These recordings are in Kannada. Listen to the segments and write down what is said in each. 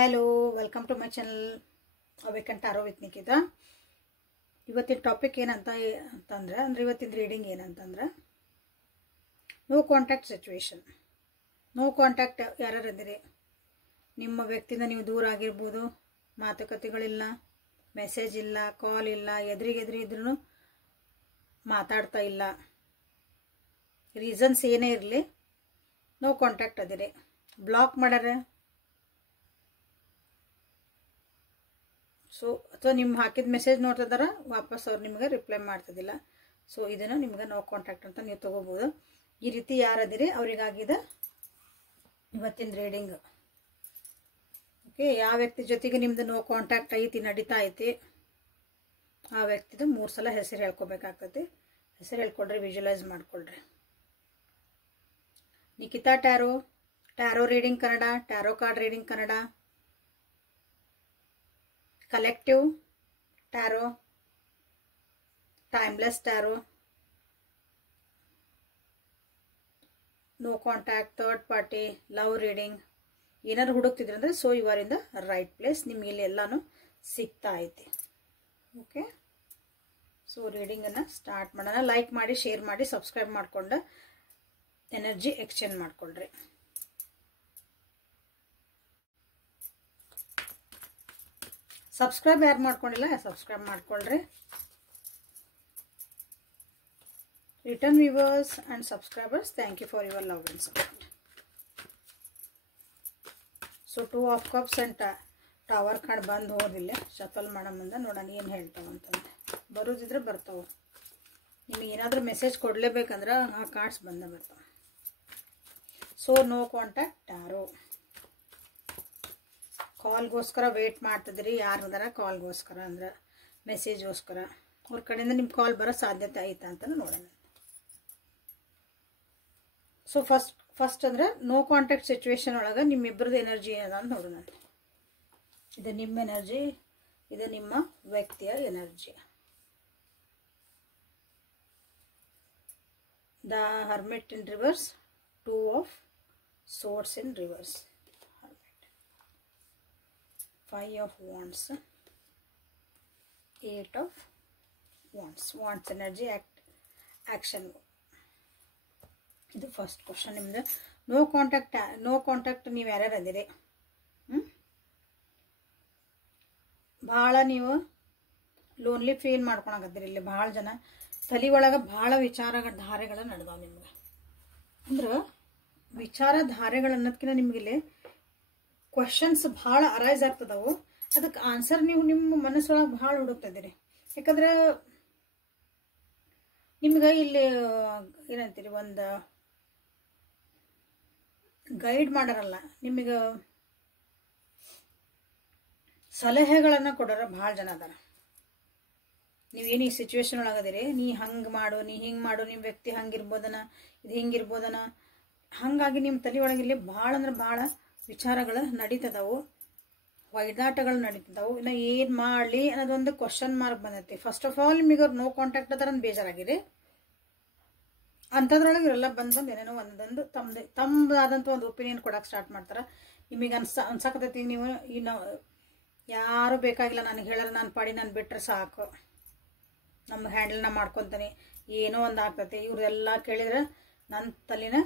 Hello, welcome to my channel awaken tarot with Nikita. ಇವತ್ತಿನ ಟಾಪಿಕ್ ಏನಂತಂದ್ರೆ ಇವತ್ತಿನ ರೀಡಿಂಗ್ ಏನಂತಂದ್ರೆ no contact situation. No contact ಯಾರ್ಯಾರಂದಿರಿ, ನಿಮ್ಮ ವ್ಯಕ್ತಿಯಿಂದ ನೀವು ದೂರ ಆಗಿರ್ಬೋದು, ಮಾತುಕತೆಗಳಿಲ್ಲ, ಮೆಸೇಜ್ ಇಲ್ಲ, ಕಾಲ್ ಇಲ್ಲ, ಎದುರಿಗೆದುರು ಇದ್ರೂ ಮಾತಾಡ್ತಾ ಇಲ್ಲ, ರೀಸನ್ಸ್ ಏನೇ ಇರಲಿ ನೋ ಕಾಂಟ್ಯಾಕ್ಟ್ ಅದಿರಿ. ಬ್ಲಾಕ್ ಮಾಡ್ಯಾರ, ಸೊ ಅಥವಾ ನಿಮ್ಮ ಹಾಕಿದ ಮೆಸೇಜ್ ನೋಡ್ತಿದಾರ, ವಾಪಸ್ ಅವ್ರು ನಿಮಗೆ ರಿಪ್ಲೈ ಮಾಡ್ತಿದ್ದಿಲ್ಲ. ಸೊ ಇದನ್ನು ನಿಮ್ಗೆ ನೋ ಕಾಂಟ್ಯಾಕ್ಟ್ ಅಂತ ನೀವು ತಗೋಬಹುದು. ಈ ರೀತಿ ಯಾರದಿರಿ ಅವರಿಗಾಗಿದೆ ಇವತ್ತಿನ ರೀಡಿಂಗ್. ಓಕೆ, ಯಾವ ವ್ಯಕ್ತಿ ಜೊತೆಗೆ ನಿಮ್ದು ನೋ ಕಾಂಟ್ಯಾಕ್ಟ್ ಐತಿ, ನಡೀತಾ ಐತಿ, ಆ ವ್ಯಕ್ತಿದು 3 ಸಲ ಹೆಸರು ಹೇಳ್ಕೊಬೇಕಾಗ್ತೈತಿ. ಹೆಸರು ಹೇಳ್ಕೊಳ್ರಿ, ವಿಜುವಲೈಸ್ ಮಾಡ್ಕೊಳ್ರಿ. Nikita tarot, tarot reading Kannada, tarot card reading Kannada, collective tarot, timeless tarot, no contact, third party, love reading ಏನಾದ್ರು ಹುಡುಕ್ತಿದ್ರಿ ಅಂದರೆ so you are in the right place. ನಿಮ್ಗೆ ಇಲ್ಲಿ ಎಲ್ಲಾನು ಸಿಗ್ತಾ ಐತಿ. ಓಕೆ, ಸೊ ರೀಡಿಂಗನ್ನು ಸ್ಟಾರ್ಟ್ ಮಾಡೋಣ. ಲೈಕ್ ಮಾಡಿ, ಶೇರ್ ಮಾಡಿ, ಸಬ್ಸ್ಕ್ರೈಬ್ ಮಾಡಿಕೊಂಡು ಎನರ್ಜಿ ಎಕ್ಸ್ಚೇಂಜ್ ಮಾಡ್ಕೊಳ್ರಿ. ಸಬ್ಸ್ಕ್ರೈಬ್ ಯಾರು ಮಾಡ್ಕೊಂಡಿಲ್ಲ ಸಬ್ಸ್ಕ್ರೈಬ್ ಮಾಡ್ಕೊಳ್ರಿ. Return viewers and subscribers, thank you for your love and support. So 2 of cups and tower card ಬಂದು ಹೋದಿಲ್ಲ. ಶಫಲ್ ಮಾಡೋ ಮುಂದೆ ನೋಡೋಣ ಏನು ಹೇಳ್ತಾವಂತಂದ್ರೆ. ಬರೋದಿದ್ರೆ ಬರ್ತಾವೆ. ನಿಮಗೆ ಏನಾದರೂ ಮೆಸೇಜ್ ಕೊಡಲೇಬೇಕಂದ್ರೆ ಆ ಕಾರ್ಡ್ಸ್ ಬಂದ ಬರ್ತಾವೆ. So no contact tarot. ಕಾಲ್ಗೋಸ್ಕರ ವೇಟ್ ಮಾಡ್ತಿದ್ರಿ, ಯಾರದಾರ ಕಾಲ್ಗೋಸ್ಕರ ಅಂದ್ರೆ ಮೆಸೇಜ್ಗೋಸ್ಕರ, ಅವ್ರ ಕಡೆಯಿಂದ ನಿಮ್ಮ ಕಾಲ್ ಬರೋ ಸಾಧ್ಯತೆ ಐತಾ ಅಂತ ನೋಡೋಣ. ಸೊ ಫಸ್ಟ್ ಅಂದ್ರೆ ನೋ ಕಾಂಟ್ಯಾಕ್ಟ್ ಸಿಚುವೇಶನ್ ಒಳಗೆ ನಿಮ್ಮಿಬ್ಬರದ್ದು ಎನರ್ಜಿ ಏನದ ಅಂತ ನೋಡೋಣ. ಇದು ನಿಮ್ಮ ಎನರ್ಜಿ, ಇದು ನಿಮ್ಮ ವ್ಯಕ್ತಿಯ energy. The hermit in reverse, 2 of swords in reverse, 5 of wands, 8 of wands. Wands energy, action. ಇದು ಫಸ್ಟ್ ಕ್ವಶನ್ ನಿಮ್ದು. ನೋ ಕಾಂಟ್ಯಾಕ್ಟ್ ನೀವು ಯಾರ್ಯಾರು ಅದಿರಿ, ಭಾಳ ನೀವು ಲೋನ್ಲಿ ಫೀಲ್ ಮಾಡ್ಕೊಳಕತ್ತೀರಿ. ಇಲ್ಲಿ ಭಾಳ ಜನ ತಲೆ ಒಳಗೆ ಭಾಳ ಧಾರೆಗಳು ನಡೆದಾವ ನಿಮ್ಗೆ. ಅಂದ್ರೆ ವಿಚಾರಧಾರೆಗಳು ಅನ್ನೋದಕ್ಕಿಂತ ನಿಮ್ಗಿಲ್ಲಿ ಕ್ವಶನ್ಸ್ ಭಾಳ ಅರೈಸ್ ಆಗ್ತದವು. ಅದಕ್ಕೆ ಆನ್ಸರ್ ನೀವು ನಿಮ್ಮ ಮನಸ್ಸೊಳಗೆ ಭಾಳ ಹುಡುಕ್ತಿದ್ದೀರಿ. ಯಾಕಂದ್ರೆ ನಿಮ್ಗೆ ಇಲ್ಲಿ ಏನಂತೀರಿ, ಒಂದು ಗೈಡ್ ಮಾಡಾರಲ್ಲ, ನಿಮಗೆ ಸಲಹೆಗಳನ್ನು ಕೊಡೋರ ಭಾಳ ಜನ ಅದಾರ. ನೀವೇನು ಈ ಸಿಚುವೇಶನ್ ಒಳಗದಿರಿ, ನೀ ಹಂಗೆ ಮಾಡು, ನೀ ಹಿಂಗೆ ಮಾಡು, ನಿಮ್ಮ ವ್ಯಕ್ತಿ ಹಂಗಿರ್ಬೋದನ, ಇದು ಹಿಂಗಿರ್ಬೋದನ, ಹಾಗಾಗಿ ನಿಮ್ಮ ತಲೆ ಒಳಗಿಲ್ಲಿ ಭಾಳ ಅಂದ್ರೆ ಭಾಳ ವಿಚಾರಗಳು ನಡೀತದವು, ವೈದಾಟಗಳು ನಡೀತದವು. ಇನ್ನು ಏನು ಮಾಡಲಿ ಅನ್ನೋದೊಂದು ಕ್ವಶನ್ ಮಾರ್ಕ್ ಬಂದೈತಿ. ಫಸ್ಟ್ ಆಫ್ ಆಲ್ ನಿಮಗೆ ಅವ್ರು ನೋ ಕಾಂಟ್ಯಾಕ್ಟ್ ಅದಾರ ಅಂತ ಬೇಜಾರಾಗಿರಿ. ಅಂಥದ್ರೊಳಗೆ ಇವರೆಲ್ಲ ಬಂದು ಏನೇನೋ ಒಂದೊಂದು ತಮ್ಮದಾದಂಥ ಒಂದು ಒಪಿನಿಯನ್ ಕೊಡೋಕೆ ಸ್ಟಾರ್ಟ್ ಮಾಡ್ತಾರೆ. ನಿಮಗೆ ಅನ್ಸಕತೈತಿ ನೀವು ಇನ್ನು ಯಾರು ಬೇಕಾಗಿಲ್ಲ, ನನಗೆ ಹೇಳೋರು ನಾನು ಪಾಡಿ ನಾನು ಬಿಟ್ಟರೆ ಸಾಕು, ನಮ್ಮ ಹ್ಯಾಂಡಲ್ನ ಮಾಡ್ಕೊತೀನಿ, ಏನೋ ಒಂದು ಆಗ್ತೈತಿ. ಇವ್ರದೆಲ್ಲ ಕೇಳಿದ್ರೆ ನನ್ನ ತಲೆನ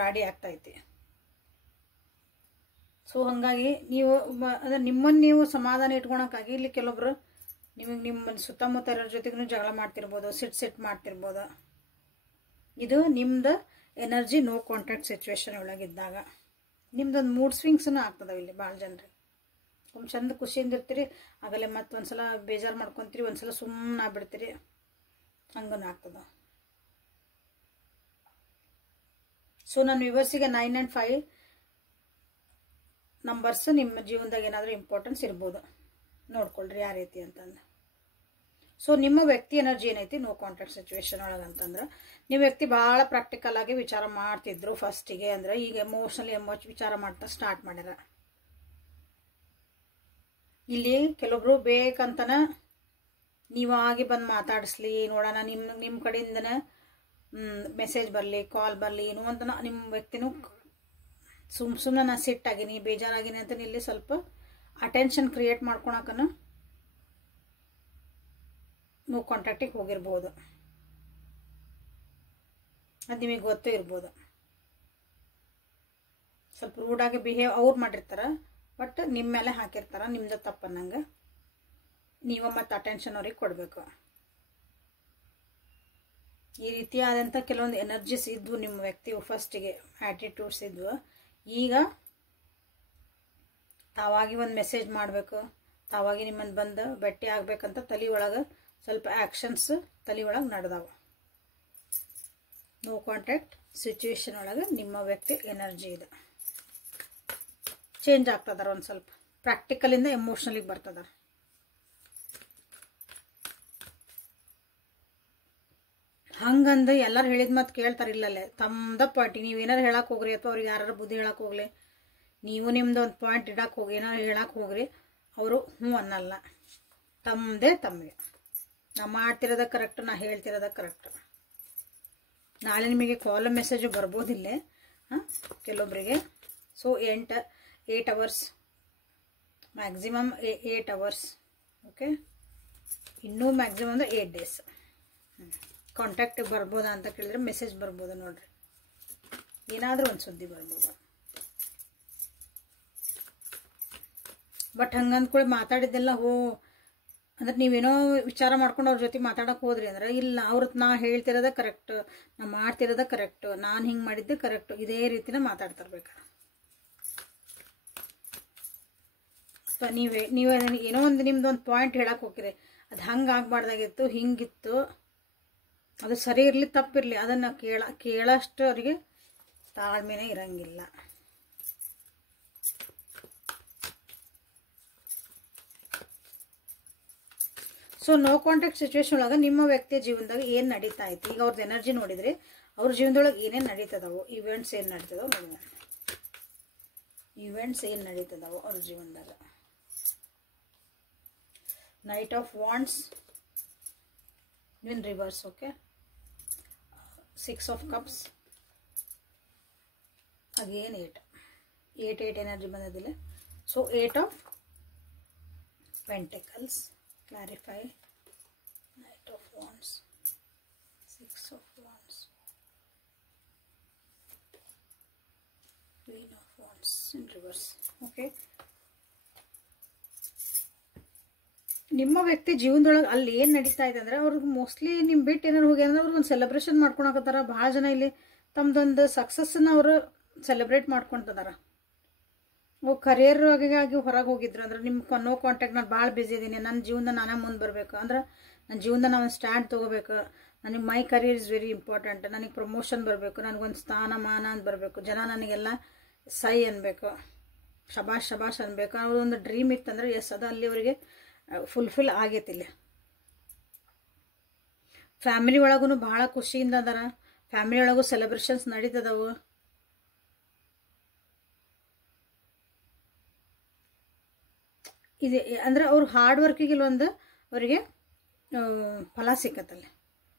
ರಾಡಿ ಆಗ್ತೈತಿ. ಸೊ ಹಾಗಾಗಿ ನೀವು ಅಂದರೆ ನಿಮ್ಮನ್ನು ನೀವು ಸಮಾಧಾನ ಇಟ್ಕೊಳಕ್ಕಾಗಿ ಇಲ್ಲಿ ಕೆಲವೊಬ್ರು ನಿಮಗೆ ನಿಮ್ಮ ಸುತ್ತಮುತ್ತ ಇರೋರ ಜೊತೆಗೂ ಜಗಳ ಮಾಡ್ತಿರ್ಬೋದು, ಸಿಟ್ ಮಾಡ್ತಿರ್ಬೋದು. ಇದು ನಿಮ್ದು ಎನರ್ಜಿ ನೋ ಕಾಂಟ್ಯಾಕ್ಟ್ ಸಿಚುವೇಶನ್ ಒಳಗಿದ್ದಾಗ ನಿಮ್ದೊಂದು ಮೂಡ್ ಸ್ವಿಂಗ್ಸನ್ನು ಆಗ್ತದವ. ಇಲ್ಲಿ ಭಾಳ ಜನರಿಗೆ ತುಂಬ ಚಂದ ಖುಷಿಯಿಂದ ಇರ್ತೀರಿ, ಆಗಲೇ ಮತ್ತೆ ಒಂದ್ಸಲ ಬೇಜಾರು ಮಾಡ್ಕೊತೀರಿ, ಒಂದ್ಸಲ ಸುಮ್ಮನೆ ಆಗ್ಬಿಡ್ತೀರಿ, ಹಂಗೂ ಆಗ್ತದ. ಸೊ ನಾನು ವ್ಯೂವರ್ಸಿಗೆ 9 and 5 ನಂಬರ್ಸ್ ನಿಮ್ಮ ಜೀವನದಾಗ ಏನಾದರೂ ಇಂಪಾರ್ಟೆನ್ಸ್ ಇರ್ಬೋದು, ನೋಡ್ಕೊಳ್ರಿ ಯಾವ ರೀತಿ ಅಂತಂದ್ರೆ. ಸೊ ನಿಮ್ಮ ವ್ಯಕ್ತಿ ಎನರ್ಜಿ ಏನೈತಿ ನೋ ಕಾಂಟ್ಯಾಕ್ಟ್ ಸಿಚುವೇಶನ್ ಒಳಗೆ ಅಂತಂದ್ರೆ, ನಿಮ್ಮ ವ್ಯಕ್ತಿ ಭಾಳ ಪ್ರಾಕ್ಟಿಕಲ್ ಆಗಿ ವಿಚಾರ ಮಾಡ್ತಿದ್ರು ಫಸ್ಟಿಗೆ. ಅಂದ್ರೆ ಈಗ ಎಮೋಷನಲಿ ವಿಚಾರ ಮಾಡ್ತಾ ಸ್ಟಾರ್ಟ್ ಮಾಡ್ಯಾರ. ಇಲ್ಲಿ ಕೆಲವೊಬ್ರು ಬೇಕಂತನ ನೀವಾಗಿ ಬಂದು ಮಾತಾಡಿಸ್ಲಿ, ನೋಡೋಣ ನಿಮ್ಮ ಕಡೆಯಿಂದನೇ ಮೆಸೇಜ್ ಬರಲಿ, ಕಾಲ್ ಬರಲಿ, ಏನು ಅಂತ ನಿಮ್ಮ ವ್ಯಕ್ತಿನೂ ಸುಮ್ಮನೆ ನಾ ಸಿಟ್ಟಾಗಿನಿ ಬೇಜಾರಾಗಿನಿ ಅಂತ ಇಲ್ಲಿ ಸ್ವಲ್ಪ ಅಟೆನ್ಷನ್ ಕ್ರಿಯೇಟ್ ಮಾಡ್ಕೊಳಕನು ನೋ ಕಾಂಟ್ಯಾಕ್ಟಿಗೆ ಹೋಗಿರ್ಬೋದು. ಅದು ನಿಮಗೆ ಗೊತ್ತೂ ಇರ್ಬೋದು. ಸ್ವಲ್ಪ ರೂಡಾಗಿ ಬಿಹೇವ್ ಅವ್ರು ಮಾಡಿರ್ತಾರೆ, ಬಟ್ ನಿಮ್ಮ ಮೇಲೆ ಹಾಕಿರ್ತಾರೆ, ನಿಮ್ದು ತಪ್ಪನ್ನಂಗೆ ನೀವು ಮತ್ತು ಅಟೆನ್ಷನ್ ಅವ್ರಿಗೆ ಕೊಡಬೇಕು. ಈ ರೀತಿಯಾದಂಥ ಕೆಲವೊಂದು ಎನರ್ಜೀಸ್ ಇದ್ವು ನಿಮ್ಮ ವ್ಯಕ್ತಿ ಫಸ್ಟಿಗೆ, ಆ್ಯಟಿಟ್ಯೂಡ್ಸ್ ಇದ್ವು. ಈಗ ತಾವಾಗಿ ಒಂದು ಮೆಸೇಜ್ ಮಾಡಬೇಕು, ತಾವಾಗಿ ನಿಮ್ಮನ್ನು ಬಂದು ಭೇಟಿ ಆಗ್ಬೇಕಂತ ತಲೆ ಒಳಗೆ ಸ್ವಲ್ಪ ಆ್ಯಕ್ಷನ್ಸ್ ತಲೆ ಒಳಗೆ ನಡೆದಾವೆ. ನೋ ಕಾಂಟ್ಯಾಕ್ಟ್ ಸಿಚುವೇಶನ್ ಒಳಗೆ ನಿಮ್ಮ ವ್ಯಕ್ತಿ ಎನರ್ಜಿ ಇದೆ, ಚೇಂಜ್ ಆಗ್ತದಾರ. ಒಂದು ಸ್ವಲ್ಪ ಪ್ರಾಕ್ಟಿಕಲಿಂದ ಎಮೋಷ್ನಲಿಗೆ ಬರ್ತದಾರ. ಹಂಗಂದು ಎಲ್ಲರೂ ಹೇಳಿದ ಮಾತು ಕೇಳ್ತಾರೆ ಇಲ್ಲಲ್ಲೇ, ತಮ್ಮದ ಪಾಯಿಂಟ್ ನೀವೇನಾರು ಹೇಳಕ್ಕೆ ಹೋಗ್ರಿ ಅಥವಾ ಅವ್ರಿಗೆ ಯಾರು ಬುದ್ಧಿ ಹೇಳಕ್ಕೆ ಹೋಗ್ಲಿ, ನೀವು ನಿಮ್ದು ಒಂದು ಪಾಯಿಂಟ್ ಇಡಕ್ಕೆ ಹೋಗಿ ಏನಾರು ಹೇಳಕ್ಕೆ ಹೋಗ್ರಿ, ಅವರು ಹ್ಞೂ ಅನ್ನಲ್ಲ. ತಮ್ಮದೇ ತಮಗೆ, ನಾ ಮಾಡ್ತಿರೋದ ಕರೆಕ್ಟ್, ನಾ ಹೇಳ್ತಿರೋದ ಕರೆಕ್ಟ್. ನಾಳೆ ನಿಮಗೆ ಕಾಲ್ ಮೆಸೇಜು ಬರ್ಬೋದಿಲ್ಲೇ ಕೆಲವೊಬ್ಬರಿಗೆ. So 8 hours maximum, 8 hours. Okay, ಇನ್ನೂ ಮ್ಯಾಕ್ಸಿಮಮ್ ಅಂದ್ರೆ 8 ಡೇಸ್ ಕಾಂಟ್ಯಾಕ್ಟ್ ಬರ್ಬೋದಾ ಅಂತ ಕೇಳಿದ್ರೆ ಮೆಸೇಜ್ ಬರ್ಬೋದು ನೋಡ್ರಿ, ಏನಾದರೂ ಒಂದು ಸುದ್ದಿ ಬರ್ಬೋದು. ಬಟ್ ಹಂಗಂದ್ಕೊಳ್ಳಿ ಮಾತಾಡಿದ್ದೆಲ್ಲ ಅಂದ್ರೆ ನೀವೇನೋ ವಿಚಾರ ಮಾಡ್ಕೊಂಡು ಅವ್ರ ಜೊತೆ ಮಾತಾಡಕ್ಕೆ ಹೋದ್ರಿ ಅಂದ್ರೆ ಇಲ್ಲ, ಅವ್ರದ್ದು ನಾ ಹೇಳ್ತಿರೋದ ಕರೆಕ್ಟ್, ನಾ ಮಾಡ್ತಿರೋದ ಕರೆಕ್ಟ್, ನಾನು ಹಿಂಗೆ ಮಾಡಿದ್ದೆ ಕರೆಕ್ಟ್, ಇದೇ ರೀತಿನ ಮಾತಾಡ್ತಿರ್ಬೇಕಾರೆ. ಅಥವಾ ನೀವೇ ಏನೋ ಒಂದು ನಿಮ್ದು ಒಂದು ಪಾಯಿಂಟ್ ಹೇಳಕ್ಕೆ ಹೋಗಿರಿ, ಅದು ಹಂಗೆ ಆಗಬಾರ್ದಾಗಿತ್ತು, ಹಿಂಗಿತ್ತು, ಅದು ಸರಿ ಇರಲಿ ತಪ್ಪಿರಲಿ, ಅದನ್ನು ಕೇಳೋಷ್ಟು ಅವರಿಗೆ ತಾಳ್ಮೆನೇ ಇರಂಗಿಲ್ಲ. ಸೊ ನೋ ಕಾಂಟ್ಯಾಕ್ಟ್ ಸಿಚುವೇಶನ್ ಒಳಗೆ ನಿಮ್ಮ ವ್ಯಕ್ತಿಯ ಜೀವನದಾಗ ಏನು ನಡೀತಾ ಇತ್ತು, ಈಗ ಅವ್ರದ್ದು ಎನರ್ಜಿ ನೋಡಿದ್ರೆ ಅವ್ರ ಜೀವನದೊಳಗೆ ಏನೇನು ನಡೀತದವು, ಇವೆಂಟ್ಸ್ ಏನು ನಡೀತದವು ನೋಡೋಣ. ಇವೆಂಟ್ಸ್ ಏನು ನಡೀತದವು ಅವ್ರ ಜೀವನದಾಗ. Knight of wands in reverse. Okay, 6 of cups, again 8 energy ಬಂದಿದ್ದಿಲ್ಲ. So 8 of pentacles, clarify. Knight of Wands, 6 of Wands, Queen of Wands in reverse. Okay, ನಿಮ್ಮ ವ್ಯಕ್ತಿ ಜೀವನದೊಳಗೆ ಅಲ್ಲಿ ಏನು ನಡೀತಾ ಇದೆ ಅಂದ್ರೆ ಅವ್ರಿಗೆ ಮೋಸ್ಟ್ಲಿ ನಿಮ್ಮ ಬಿಟ್ಟು ಏನಾರು ಹೋಗಿ ಅಂದ್ರೆ ಅವ್ರಿಗೆ ಒಂದು ಸೆಲೆಬ್ರೇಷನ್ ಮಾಡ್ಕೊಳಕತ್ತಾರ. ಭಾಳ ಜನ ಇಲ್ಲಿ ತಮ್ಮದೊಂದು ಸಕ್ಸಸ್ಸನ್ನ ಅವರು ಸೆಲೆಬ್ರೇಟ್ ಮಾಡ್ಕೊತದಾರ. ಕರಿಯರ್ ಆಗಿ ಹೊರಗೆ ಹೋಗಿದ್ರು ಅಂದ್ರೆ ನಿಮ್ಮ ನೋ ಕಾಂಟ್ಯಾಕ್ಟ್, ನಾನು ಭಾಳ ಬ್ಯುಸಿ ಇದ್ದೀನಿ, ನನ್ನ ಜೀವನದ ನಾನೇ ಮುಂದೆ ಬರಬೇಕು ಅಂದ್ರೆ ನನ್ನ ಜೀವನದ ನಾವು ಸ್ಟ್ಯಾಂಡ್ ತೊಗೋಬೇಕು, ನನಗೆ my career is very important, ನನಗೆ ಪ್ರಮೋಷನ್ ಬರಬೇಕು, ನನಗೊಂದು ಸ್ಥಾನಮಾನ ಅಂತ ಬರಬೇಕು, ಜನ ನನಗೆಲ್ಲ ಸೈ ಅನ್ಬೇಕು, ಶಬಾಷ್ ಶಬಾಷ್ ಅನ್ಬೇಕು, ಅವ್ರೊಂದು ಡ್ರೀಮ್ ಇತ್ತಂದ್ರೆ ಎಸ್ ಅದು ಅಲ್ಲಿ ಅವರಿಗೆ ಫುಲ್ಫಿಲ್ ಆಗೈತಿಲ್ಲ. ಫ್ಯಾಮಿಲಿ ಒಳಗೂ ಭಾಳ ಖುಷಿಯಿಂದ ಅದಾರ, ಫ್ಯಾಮಿಲಿ ಒಳಗೂ ಸೆಲೆಬ್ರೇಷನ್ಸ್ ನಡೀತದವು. ಇದೆ ಅಂದ್ರೆ ಅವ್ರು ಹಾರ್ಡ್ ವರ್ಕಿಗೆ ಇಲ್ಲೊಂದು ಅವರಿಗೆ ಫಲ ಸಿಕ್ಕತ್ತಲ್ಲ.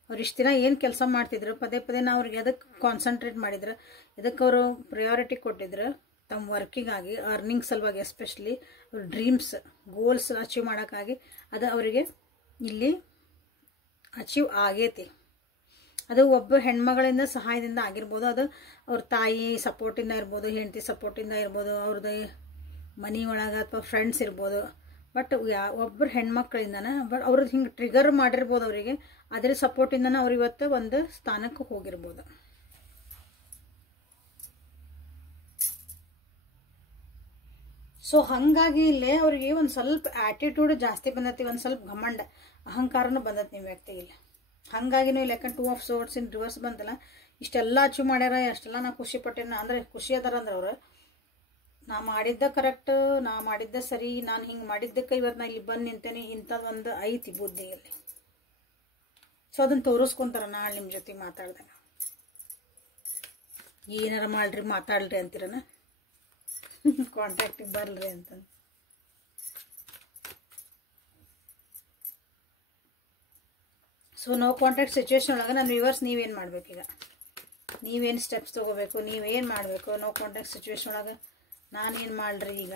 ಅವ್ರು ಇಷ್ಟು ದಿನ ಏನು ಕೆಲಸ ಮಾಡ್ತಿದ್ರು ಪದೇ ಪದೇ ನಾವು ಅವ್ರಿಗೆ ಎದಕ್ಕೆ ಕಾನ್ಸಂಟ್ರೇಟ್ ಮಾಡಿದ್ರು, ಎದಕ್ಕೆ ಅವರು ಪ್ರಯಾರಿಟಿ ಕೊಟ್ಟಿದ್ರು ತಮ್ಮ ವರ್ಕಿಗಾಗಿ, ಅರ್ನಿಂಗ್ ಸಲುವಾಗಿ, ಎಸ್ಪೆಷಲಿ ಅವ್ರ ಡ್ರೀಮ್ಸ್ ಗೋಲ್ಸ್ ಅಚೀವ್ ಮಾಡೋಕ್ಕಾಗಿ, ಅದು ಅವರಿಗೆ ಇಲ್ಲಿ ಅಚೀವ್ ಆಗೈತಿ. ಅದು ಒಬ್ಬ ಹೆಣ್ಮಗಳಿಂದ ಸಹಾಯದಿಂದ ಆಗಿರ್ಬೋದು, ಅದು ಅವ್ರ ತಾಯಿ ಸಪೋರ್ಟಿಂದ ಇರ್ಬೋದು, ಹೆಂಡತಿ ಸಪೋರ್ಟಿಂದ ಇರ್ಬೋದು, ಅವ್ರದ್ದು ಮನಿ ಒಳಗೆ ಅಥವಾ ಫ್ರೆಂಡ್ಸ್ ಇರ್ಬೋದು. ಬಟ್ ಒಬ್ಬರು ಹೆಣ್ಮಕ್ಳಿಂದನೇ ಬಟ್ ಅವ್ರದ್ದು ಹಿಂಗೆ ಟ್ರಿಗರ್ ಮಾಡಿರ್ಬೋದು ಅವರಿಗೆ, ಅದ್ರ ಸಪೋರ್ಟಿಂದನೇ ಅವ್ರು ಇವತ್ತು ಒಂದು ಸ್ಥಾನಕ್ಕೆ ಹೋಗಿರ್ಬೋದು. ಸೊ ಹಾಗಾಗಿ ಇಲ್ಲೇ ಅವ್ರಿಗೆ ಒಂದು ಸ್ವಲ್ಪ ಆ್ಯಟಿಟ್ಯೂಡ್ ಜಾಸ್ತಿ ಬಂದೈತಿ, ಒಂದು ಸ್ವಲ್ಪ ಘಮಂಡ ಅಹಂಕಾರನೂ ಬಂದೈತಿ ನಿಮ್ಮ ವ್ಯಕ್ತಿಗಿಲ್ಲ. ಹಾಗಾಗಿನೂ ಇಲ್ಲ, ಯಾಕಂದ್ರೆ 2 ಆಫ್ ಸೋರ್ಡ್ಸ್ ಇನ್ ರಿವರ್ಸ್ ಬಂತಲ್ಲ, ಇಷ್ಟೆಲ್ಲ ಅಚೀವ್ ಮಾಡ್ಯಾರ, ಅಷ್ಟೆಲ್ಲ ನಾ ಖುಷಿ ಪಟ್ಟೇನ ಅಂದರೆ ಖುಷಿ ಅದಾರ ಅಂದ್ರೆ ಅವ್ರು ನಾ ಮಾಡಿದ್ದ ಕರೆಕ್ಟ್, ನಾ ಮಾಡಿದ್ದ ಸರಿ, ನಾನು ಹಿಂಗೆ ಮಾಡಿದ್ದಕ್ಕೆ ಇವತ್ತು ನಾ ಇಲ್ಲಿ ಬಂದು ನಿಂತೇನೆ, ಇಂಥದ್ದೊಂದು ಐತಿ ಬುದ್ಧಿಯಲ್ಲಿ. ಸೊ ಅದನ್ನು ತೋರಿಸ್ಕೊಂತಾರ ನಾಳೆ ನಿಮ್ಮ ಜೊತೆ ಮಾತಾಡ್ದಾಗ. ಏನಾರ ಮಾಡ್ರಿ ಮಾತಾಡ್ರಿ ಅಂತೀರನ, ಕಾಂಟ್ಯಾಕ್ಟಿಗೆ ಬರ್ಲ್ರಿ ಅಂತ. ಸೊ ನೋ ಕಾಂಟ್ಯಾಕ್ಟ್ ಸಿಚುವೇಶನ್ ಒಳಗೆ ನಾನು ರಿವರ್ಸ್ ನೀವೇನು ಮಾಡ್ಬೇಕೀಗ, ನೀವೇನು ಸ್ಟೆಪ್ಸ್ ತೊಗೋಬೇಕು, ನೀವೇನು ಮಾಡಬೇಕು, ನೋ ಕಾಂಟ್ಯಾಕ್ಟ್ ಸಿಚುವೇಶನ್ ಒಳಗೆ ನಾನೇನು ಮಾಡ್ರಿ ಈಗ.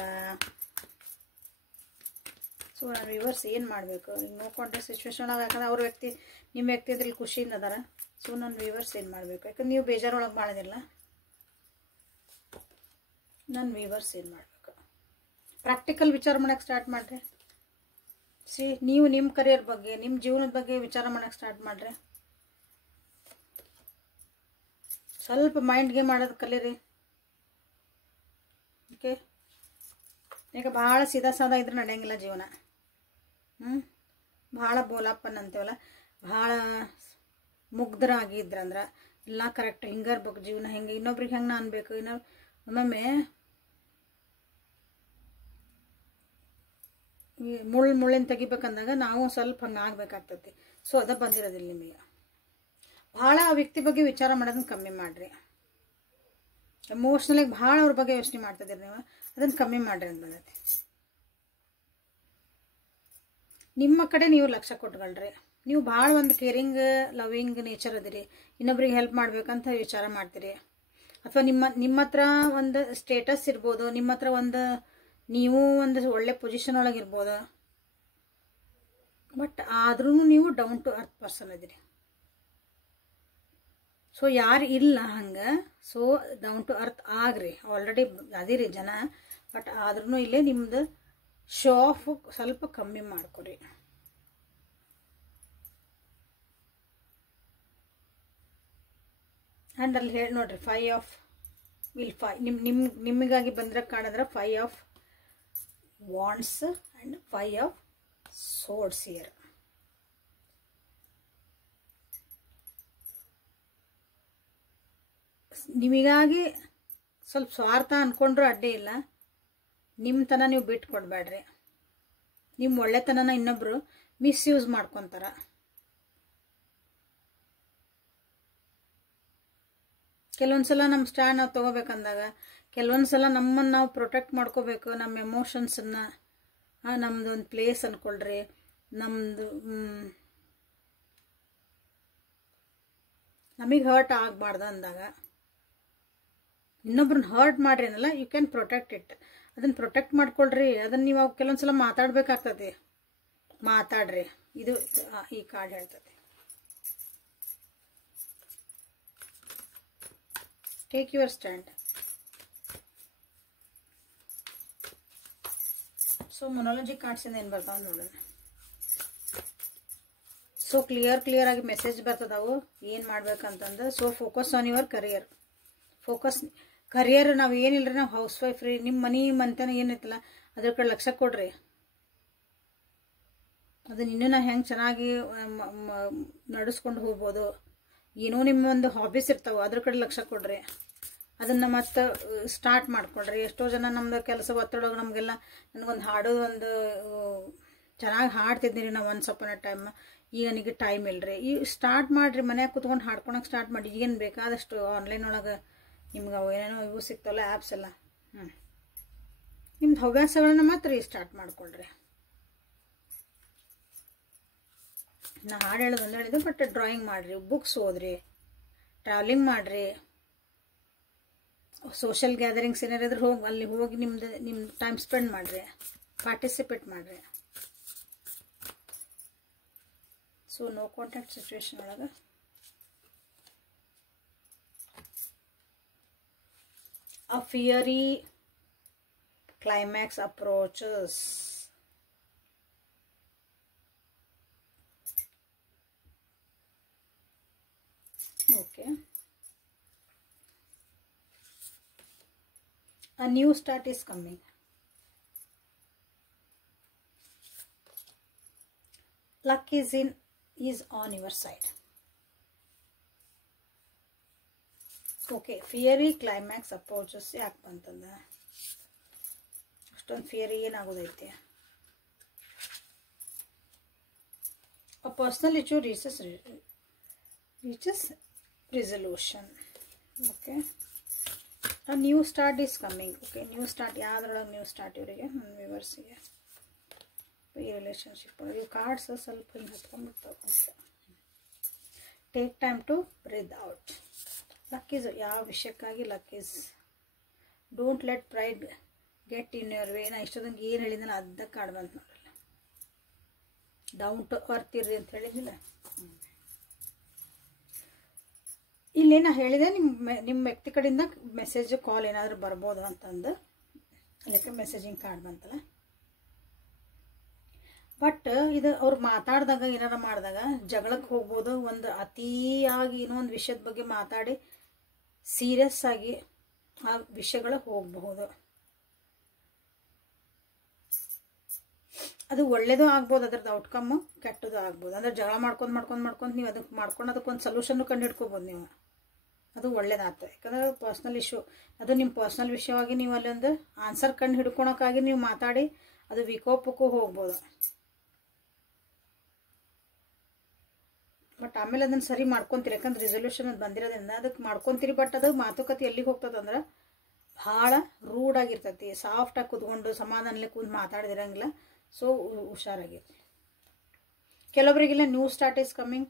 ಸೊ ನಾನು ವ್ಯೂವರ್ಸ್ ಏನು ಮಾಡಬೇಕು ಈಗ ನೋ ಕಾಂಟ್ಯಾಕ್ಟ್ ಸಿಚುವೇಶನ್ ಒಳಗೆ, ಯಾಕಂದ್ರೆ ಅವ್ರ ವ್ಯಕ್ತಿ ನಿಮ್ಮ ವ್ಯಕ್ತಿ ಅದ್ರಲ್ಲಿ ಖುಷಿಯಿಂದ ಅದಾರ. ಸೊ ನನ್ನ ವ್ಯೂವರ್ಸ್ ಏನು ಮಾಡಬೇಕು, ಯಾಕಂದ್ರೆ ನೀವು ಬೇಜಾರೊಳಗೆ ಮಾಡೋದಿಲ್ಲ. ನನ್ನ ವ್ಯೂವರ್ಸ್ ಏನು ಮಾಡಬೇಕು, ಪ್ರಾಕ್ಟಿಕಲ್ ವಿಚಾರ ಮಾಡೋಕ್ಕೆ ಸ್ಟಾರ್ಟ್ ಮಾಡಿರಿ. ನೀವು ನಿಮ್ಮ ಕರಿಯರ್ ಬಗ್ಗೆ, ನಿಮ್ಮ ಜೀವನದ ಬಗ್ಗೆ ವಿಚಾರ ಮಾಡೋಕ್ಕೆ ಸ್ಟಾರ್ಟ್ ಮಾಡಿರಿ. ಸ್ವಲ್ಪ ಮೈಂಡ್ಗೆ ಮಾಡೋದು ಕಲೀರಿ. ಓಕೆ, ಈಗ ಭಾಳ ಸೀದಾ ಸಾದಾ ಇದ್ರೆ ನಡೆಯಂಗಿಲ್ಲ ಜೀವನ. ಭಾಳ ಬೋಲಪ್ಪನ್ ಅಂತೀವಲ್ಲ, ಭಾಳ ಮುಗ್ಧರಾಗಿದ್ರಂದ್ರೆ ಎಲ್ಲ ಕರೆಕ್ಟ್ ಹಿಂಗೆ ಇರ್ಬೇಕು ಜೀವನ. ಹೆಂಗೆ ಇನ್ನೊಬ್ರಿಗೆ ಹೆಂಗೆ ನಾನು ಅನ್ಬೇಕು. ಒಮ್ಮೊಮ್ಮೆ ಮುಳ್ಳಿನ ತೆಗಿಬೇಕಂದಾಗ ನಾವು ಸ್ವಲ್ಪ ಹಂಗೆ ಆಗ್ಬೇಕಾಗ್ತೈತಿ. ಸೊ ಅದ ಬಂದಿರೋದಿಲ್ಲ ನಿಮಗೆ. ಭಾಳ ಆ ವ್ಯಕ್ತಿ ಬಗ್ಗೆ ವಿಚಾರ ಮಾಡೋದನ್ನ ಕಮ್ಮಿ ಮಾಡಿರಿ. ಎಮೋಷ್ನಲಾಗಿ ಭಾಳ ಅವ್ರ ಬಗ್ಗೆ ಯೋಚನೆ ಮಾಡ್ತಿದ್ದೀರಿ ನೀವು, ಅದನ್ನು ಕಮ್ಮಿ ಮಾಡಿರಿ ಅಂತ ಬಂದೈತಿ. ನಿಮ್ಮ ಕಡೆ ನೀವು ಲಕ್ಷ್ಯ ಕೊಟ್ಕೊಳ್ರಿ. ನೀವು ಭಾಳ ಒಂದು ಕೇರಿಂಗ್ ಲವಿಂಗ್ ನೇಚರ್ ಅದಿರಿ. ಇನ್ನೊಬ್ರಿಗೆ ಹೆಲ್ಪ್ ಮಾಡ್ಬೇಕಂತ ವಿಚಾರ ಮಾಡ್ತೀರಿ. ಅಥವಾ ನಿಮ್ಮ ಹತ್ರ ಒಂದು ಸ್ಟೇಟಸ್ ಇರ್ಬೋದು, ನಿಮ್ಮ ಹತ್ರ ನೀವು ಒಂದು ಒಳ್ಳೆ ಪೊಸಿಷನ್ ಒಳಗೆ ಇರ್ಬೋದು. ಬಟ್ ಆದ್ರೂ ನೀವು ಡೌನ್ ಟು ಅರ್ತ್ ಪರ್ಸನ್ ಅದಿರಿ. ಸೊ ಯಾರು ಇಲ್ಲ ಹಂಗೆ, ಸೊ ಡೌನ್ ಟು ಅರ್ತ್ ಆಗ್ರಿ. ಆಲ್ರೆಡಿ ಅದಿರಿ ಜನ, ಬಟ್ ಆದ್ರೂ ಇಲ್ಲೇ ನಿಮ್ದು ಶೋ ಆಫ್ ಸ್ವಲ್ಪ ಕಮ್ಮಿ ಮಾಡ್ಕೊರಿ. ಆ್ಯಂಡ್ ಅಲ್ಲಿ ಹೇಳಿ ನೋಡ್ರಿ, 5 ಆಫ್ ವಿಲ್ 5 ನಿಮಗಾಗಿ ಬಂದ್ರೆ ಕಾಣಿದ್ರೆ 5 of wands and 5 of swords here. ನಿಮಗಾಗಿ ಸ್ವಲ್ಪ ಸ್ವಾರ್ಥ ಅಂದ್ಕೊಂಡ್ರೂ ಅಡ್ಡಿ ಇಲ್ಲ. ನಿಮ್ಮತನ ನೀವು ಬಿಟ್ಟು ಕೊಡಬೇಡ್ರಿ. ನಿಮ್ಮ ಒಳ್ಳೆತನನ ಇನ್ನೊಬ್ರು ಮಿಸ್ಯೂಸ್ ಮಾಡ್ಕೊತಾರ. ಕೆಲವೊಂದ್ಸಲ ನಮ್ಮ ಸ್ಟ್ಯಾಂಡ್ ನಾವು ತೊಗೋಬೇಕಂದಾಗ, ಕೆಲವೊಂದ್ಸಲ ನಮ್ಮನ್ನು ನಾವು ಪ್ರೊಟೆಕ್ಟ್ ಮಾಡ್ಕೋಬೇಕು. ನಮ್ಮ ಎಮೋಷನ್ಸನ್ನು, ನಮ್ದು ಒಂದು ಪ್ಲೇಸ್ ಅಂದ್ಕೊಳ್ರಿ, ನಮ್ಮದು ನಮಗೆ ಹರ್ಟ್ ಆಗಬಾರ್ದು ಅಂದಾಗ ಇನ್ನೊಬ್ರನ್ನ ಹರ್ಟ್ ಮಾಡ್ರಿ ಅನ್ನಲ್ಲ, ಯು ಕ್ಯಾನ್ ಪ್ರೊಟೆಕ್ಟ್ ಇಟ್. ಅದನ್ನು ಪ್ರೊಟೆಕ್ಟ್ ಮಾಡ್ಕೊಳ್ರಿ. ಅದನ್ನು ನೀವು ಕೆಲವೊಂದ್ಸಲ ಮಾತಾಡ್ಬೇಕಾಗ್ತದೆ. ಮಾತಾಡ್ರಿ. ಇದು ಈ ಕಾರ್ಡ್ ಹೇಳ್ತದೆ. Take your stand. ಸೊ ಮೊನಾಲಜಿ ಕಾರ್ಡ್ಸಿಂದ ಏನು ಬರ್ತಾವ ನೋಡೋಣ. ಸೊ ಕ್ಲಿಯರ್ ಆಗಿ ಮೆಸೇಜ್ ಬರ್ತದವು ಏನು ಮಾಡ್ಬೇಕಂತಂದ್ರೆ. So focus on your career. Focus career. ನಾವು ಏನಿಲ್ಲರಿ, ನಾವು ಹೌಸ್ ವೈಫ್ ರೀ. ನಿಮ್ಮ ಮನಿ ಮಂತನ ಏನೈತಲ್ಲ ಅದ್ರ ಕಡೆ ಲಕ್ಷ್ಯ ಕೊಡ್ರಿ. ಅದನ್ನ ಇನ್ನೂ ನಾವು ಹೆಂಗೆ ಚೆನ್ನಾಗಿ ನಡೆಸ್ಕೊಂಡು ಹೋಗ್ಬೋದು. ಏನೋ ನಿಮ್ಮ ಒಂದು ಹಾಬೀಸ್ ಇರ್ತಾವೆ, ಅದ್ರ ಕಡೆ ಲಕ್ಷ್ಯ ಕೊಡ್ರಿ. ಅದನ್ನು ಮತ್ತೆ ಸ್ಟಾರ್ಟ್ ಮಾಡ್ಕೊಳ್ರಿ. ಎಷ್ಟೋ ಜನ ನಮ್ಮದು ಕೆಲಸ ಒತ್ತಡೋಗಿ ನಮಗೆಲ್ಲ ನನಗೊಂದು ಹಾಡೋದು ಒಂದು ಚೆನ್ನಾಗಿ ಹಾಡ್ತಿದ್ದೀನಿ ನಾವು ಒನ್ಸ್ ಅಪಾನ್ ಅ ಟೈಮ್. ಈಗ ನನಗೆ ಟೈಮ್ ಇಲ್ಲರಿ. ಈ ಸ್ಟಾರ್ಟ್ ಮಾಡಿರಿ. ಮನ್ಯಾಗ ಕೂತ್ಕೊಂಡು ಹಾಡ್ಕೊಳಕ್ಕೆ ಸ್ಟಾರ್ಟ್ ಮಾಡಿ. ಏನು ಬೇಕಾದಷ್ಟು ಆನ್ಲೈನ್ ಒಳಗೆ ನಿಮ್ಗೆ ಅವು ಏನೇನೋ ಇವು ಸಿಗ್ತಾವಲ್ಲ ಆ್ಯಪ್ಸ್ ಎಲ್ಲ. ನಿಮ್ದು ಹವ್ಯಾಸಗಳನ್ನ ಮಾತ್ರ ಸ್ಟಾರ್ಟ್ ಮಾಡ್ಕೊಳ್ರಿ. ನಾ ಹಾಡು ಹೇಳೋದು ಹೇಳಿದ್ದು, ಬಟ್ ಡ್ರಾಯಿಂಗ್ ಮಾಡಿರಿ, ಬುಕ್ಸ್ ಓದ್ರಿ, ಟ್ರಾವೆಲಿಂಗ್ ಮಾಡಿರಿ, ಸೋಷಿಯಲ್ ಗ್ಯಾದರಿಂಗ್ಸ್ ಏನಾರಿದ್ರೆ ಅಲ್ಲಿ ಹೋಗಿ ನಿಮ್ಮ ಟೈಮ್ ಸ್ಪೆಂಡ್ ಮಾಡಿರಿ, ಪಾರ್ಟಿಸಿಪೇಟ್ ಮಾಡಿರಿ. ಸೊ ನೋ ಕಾಂಟ್ಯಾಕ್ಟ್ ಸಿಚುವೇಶನ್ ಒಳಗೆ a fiery climax approaches. Okay. A new start is coming. Luck is on your side. Okay, fiery climax approaches ಯಾಕೆ ಬಂತಂದ? ಅಷ್ಟೊಂದು ಫಿಯರಿ ಏನಾಗೋದೈತೆ? A personal issue reaches resolution. Okay, a new start is coming. Okay, new start ಯಾವುದ್ರೊಳಗೆ ನ್ಯೂ ಸ್ಟಾರ್ಟ್ ಇವರಿಗೆ, ನನ್ನ ವ್ಯೂವರ್ಸಿಗೆ ಈ ರಿಲೇಷನ್ಶಿಪ್ ಒಳಗೆ ಇವು ಕಾರ್ಡ್ಸ್ ಸ್ವಲ್ಪ ಹಿಂಗೆ ಹತ್ಕೊಂಡ್ಬಿಡ್ತಾವೆ. Take time to breathe out. Luck is ಯಾವ ವಿಷಯಕ್ಕಾಗಿ luck is don't let pride get in your way. ನಾ ಇಷ್ಟೊಂದು ಏನು ಹೇಳಿದ್ನಲ್ಲ ಅದಕ್ಕೆ ಆಡ್ಬಂತ ನೋಡಲ್ಲ. ಡೌನ್ ಟು ಅರ್ತ್ ಇರ್ರಿ ಅಂತ ಹೇಳಿದ್ದಿಲ್ಲ. ಇಲ್ಲಿ ನಾ ಹೇಳಿದೆ ನಿಮ್ಮ ವ್ಯಕ್ತಿ ಕಡೆಯಿಂದ ಮೆಸೇಜ್ ಕಾಲ್ ಏನಾದರೂ ಬರ್ಬೋದು ಅಂತಂದು ಅದಕ್ಕೆ ಮೆಸೇಜಿಂಗ್ ಕಾರ್ಡ್ ಬಂತಲ್ಲ. ಬಟ್ ಇದು ಅವ್ರು ಮಾತಾಡಿದಾಗ ಏನಾರ ಮಾಡಿದಾಗ ಜಗಳಕ್ಕೆ ಹೋಗ್ಬೋದು. ಒಂದು ಅತಿಯಾಗಿ ಇನ್ನೊಂದು ವಿಷಯದ ಬಗ್ಗೆ ಮಾತಾಡಿ ಸೀರಿಯಸ್ ಆಗಿ ಆ ವಿಷಯಗಳಿಗೆ ಹೋಗಬಹುದು. ಅದು ಒಳ್ಳೇದು ಆಗ್ಬೋದು, ಅದ್ರದ್ದು ಔಟ್ಕಮ್ಮು ಕೆಟ್ಟದ್ದು ಆಗ್ಬೋದು. ಅಂದರೆ ಜಗಳ ಮಾಡ್ಕೊಂಡು ನೀವು ಅದಕ್ಕೊಂದು ಸೊಲ್ಯೂಷನ್ನು ಕಂಡು ಹಿಡ್ಕೋಬೋದು ನೀವು. ಅದು ಒಳ್ಳೇದಾಗ್ತದೆ. ಯಾಕಂದ್ರೆ ಪರ್ಸ್ನಲ್ ಇಶ್ಯೂ ಅದು ನಿಮ್ಮ ಪರ್ಸ್ನಲ್ ವಿಷಯವಾಗಿ ನೀವು ಅಲ್ಲೊಂದು ಆನ್ಸರ್ ಕಂಡು ಹಿಡ್ಕೊಳಕ್ಕಾಗಿ ನೀವು ಮಾತಾಡಿ ಅದು ವಿಕೋಪಕ್ಕೂ ಹೋಗ್ಬೋದು. ಬಟ್ ಆಮೇಲೆ ಅದನ್ನು ಸರಿ ಮಾಡ್ಕೊತೀರಿ. ಯಾಕಂದ್ರೆ ರೆಸೊಲ್ಯೂಷನ್ ಅದು ಬಂದಿರೋದ್ರಿಂದ ಅದಕ್ಕೆ ಮಾಡ್ಕೊತೀರಿ. ಬಟ್ ಅದು ಮಾತುಕತೆ ಎಲ್ಲಿಗೆ ಹೋಗ್ತದಂದ್ರೆ ಭಾಳ ರೂಢಾಗಿರ್ತೈತಿ. ಸಾಫ್ಟಾಗಿ ಕೂತ್ಕೊಂಡು ಸಮಾಧಾನದಲ್ಲಿ ಕೂತು ಮಾತಾಡಿದಿರಂಗಿಲ್ಲ. ಸೊ ಹುಷಾರಾಗಿರ್ರಿ. ಕೆಲವರಿಗೆಲ್ಲ new start is coming.